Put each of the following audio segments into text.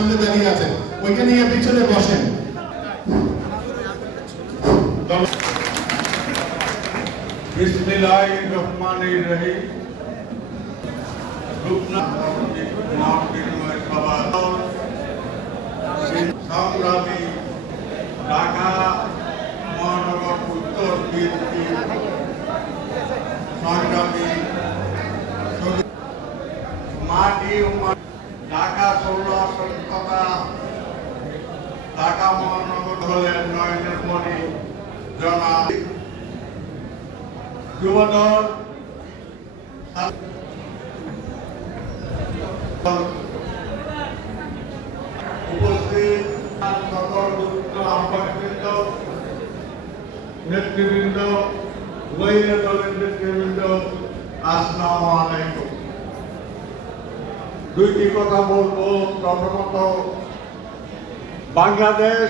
সামনে দাঁড়িয়ে আছেন, ওইখানে গিয়ে পিছনে বসেন। বিসমিল্লাহির রহমানির রহিম। রূপনাথ সংগ্রামী ঢাকা মহানগর উত্তর বিএনপি সংগ্রামী মাটি ঢাকা 16 আসন তথা ঢাকা মহানগর দলের নয়নের মণি জনাব যুবদল উপস্থিত সকল আহ্বায়কবৃন্দ, নেতৃবৃন্দ, গোয়েন্দা দলের নেতৃবৃন্দ, আসসালামু আলাইকুম। দুইটি কথা বলবো। প্রথমত, বাংলাদেশ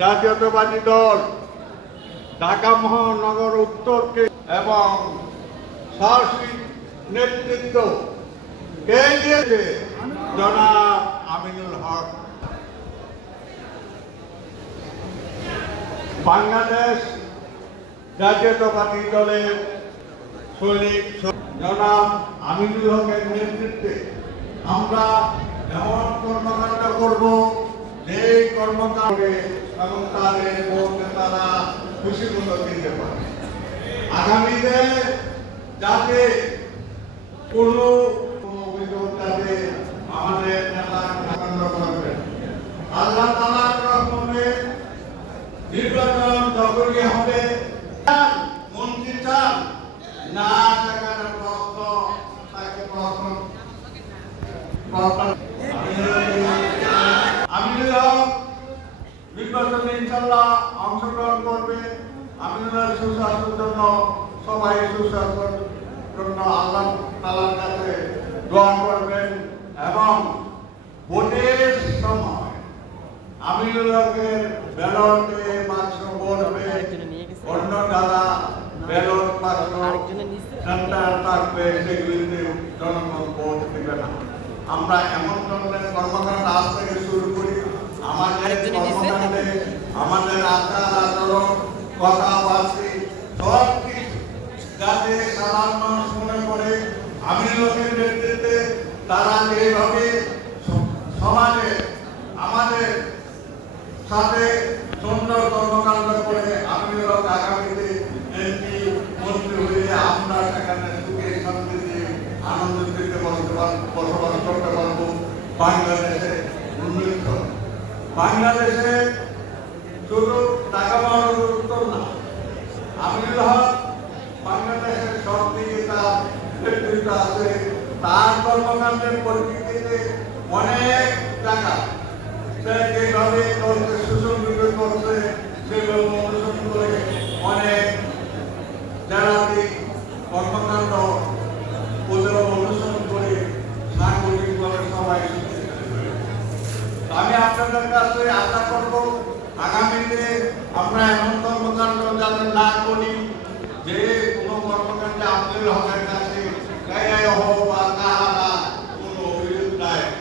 জাতীয়তাবাদী দল ঢাকা মহানগর উত্তরকে এবং সাহসিক নেতৃত্ব কে দিয়েছে? জনাব আমিনুল হক। বাংলাদেশ জাতীয়তাবাদী দলের সৈনিক জনাব আমিনুল হকের নেতৃত্বে আমরা এমন কর্মকাণ্ড করব যে কর্মকাণ্ডে এবং তাদের ভোটে তারা খুশি মতো দিতে পারে। আগামীতে যাতে কোনো অভিযোগ যাতে আমাদের নেতা কাণ্ড করবেন, আল্লাহ তাআলার রহমতে নির্বাচন যখনই হবে, মন্ত্রী চান না সেখানে প্রশ্ন তাকে প্রশ্ন আমিনুল হক নির্বাচনে ইনশাআল্লাহ অংশগ্রহণ করবে। আমিনুলের সুস্বাস্থ্যের জন্য সবাই সুস্বাস্থ্যের জন্য আল্লাহ তাআলার কাছে দোয়া করবেন এবং ভোটের সময় আমিনুল হকের ব্যালটে বাক্স পড়বে, অন্য যারা ব্যালট বাক্স সেন্টার থাকবে সেগুলিতে জনগণ ভোট দেবে না। আমরা এমন ধরনের কর্মকাণ্ড আজ থেকে শুরু করি। আমাদের কর্মকাণ্ডে আমাদের আচার আচরণ, কথাবার্তা সব কিছু যাতে সাধারণ মানুষ মনে করে আমিনুল হকের নেতৃত্বে তারা এইভাবে সমাজে আমাদের সাথে সুন্দর কর্মকাণ্ড করে আমিনুল হক আগামীতে এমপি মন্ত্রী হয়ে আমরা সেখানে সুখে শান্তিতে আনন্দিত বসবাস করতে পারবো। বাংলাদেশে উন্নত বাংলাদেশে শুধু ঢাকা মহানগর উত্তর না, আমিনুল হক বাংলাদেশের সব দিকে তার নেতৃত্ব আছে। তার কর্মকাণ্ডের পরিপ্রেক্ষিতে অনেক জায়গা সে যেভাবে দলকে সুসংগঠিত করছে সেভাবে অনুসরণ করে অনেক জায়গাতে কর্মকাণ্ড অনুসরণ করে সাংগঠনিকভাবে সবাই। আমি আপনাদের কাছে আশা করব আগামীতে আমরা এমন কর্মকাণ্ড যাতে না করি যে কোনো কর্মকাণ্ডে আমিনুল হকের কাছে কোনো অভিযোগ দায়ের,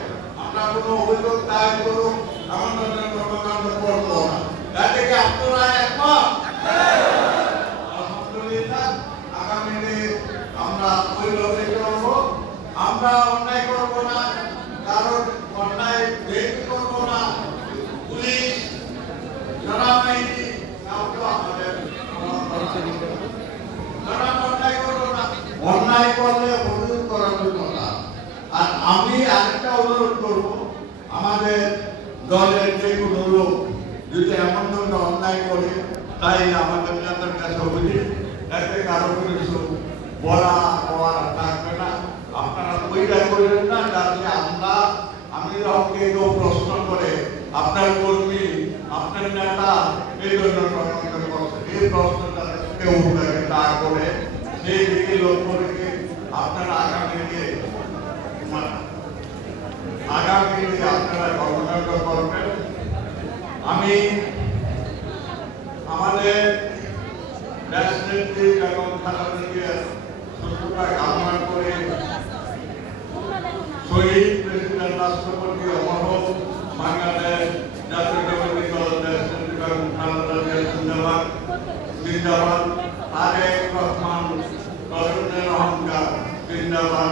আমরা কোনো অভিযোগ দায়ের করুক এমন ধরনের কর্মকাণ্ড করবো না। তার থেকে আপনারা একমত? আলহামদুলিল্লাহ, আগামীতে আমরা ওইভাবে করবো। আমরা অন্যায় করবো না, কারণ অন্যায় ব্যক্তি করবো না। পুলিশ, সেনাবাহিনী কাউকে আমাদের অন্যায় করবো না। অন্যায় করলে অভিযোগ করার জন্য না। আর আমি আরেকটা অনুরোধ করবো, আমাদের দলের যে কোনো লোক যদি এমন ধরনের অন্যায় করে তাই আমাদের নেতার কাছে অভিযোগ, এতে কারো কিছু বলা হওয়ার থাকবে না। আপনারা ওইটা করবেন না যাতে আমরা আমিনুল হককে কেউ প্রশ্ন করে আপনার কর্মী, আপনার নেতা এই জন্য কর্মকাণ্ড করছে, এই প্রশ্নটা কেউ না করে সেই দিকে লক্ষ্য রেখে আপনারা আগামীতে আপনারা কর্মকাণ্ড করবেন। আমি আমাদের রাজনীতি এবং খালেদা সুস্থতা কামনা করে শহীদ প্রেসিডেন্ট রাষ্ট্রপতি অমর হোক জিন্দাবাদ, তারেক রহমান তরুণের অহংকার জিন্দাবাদ।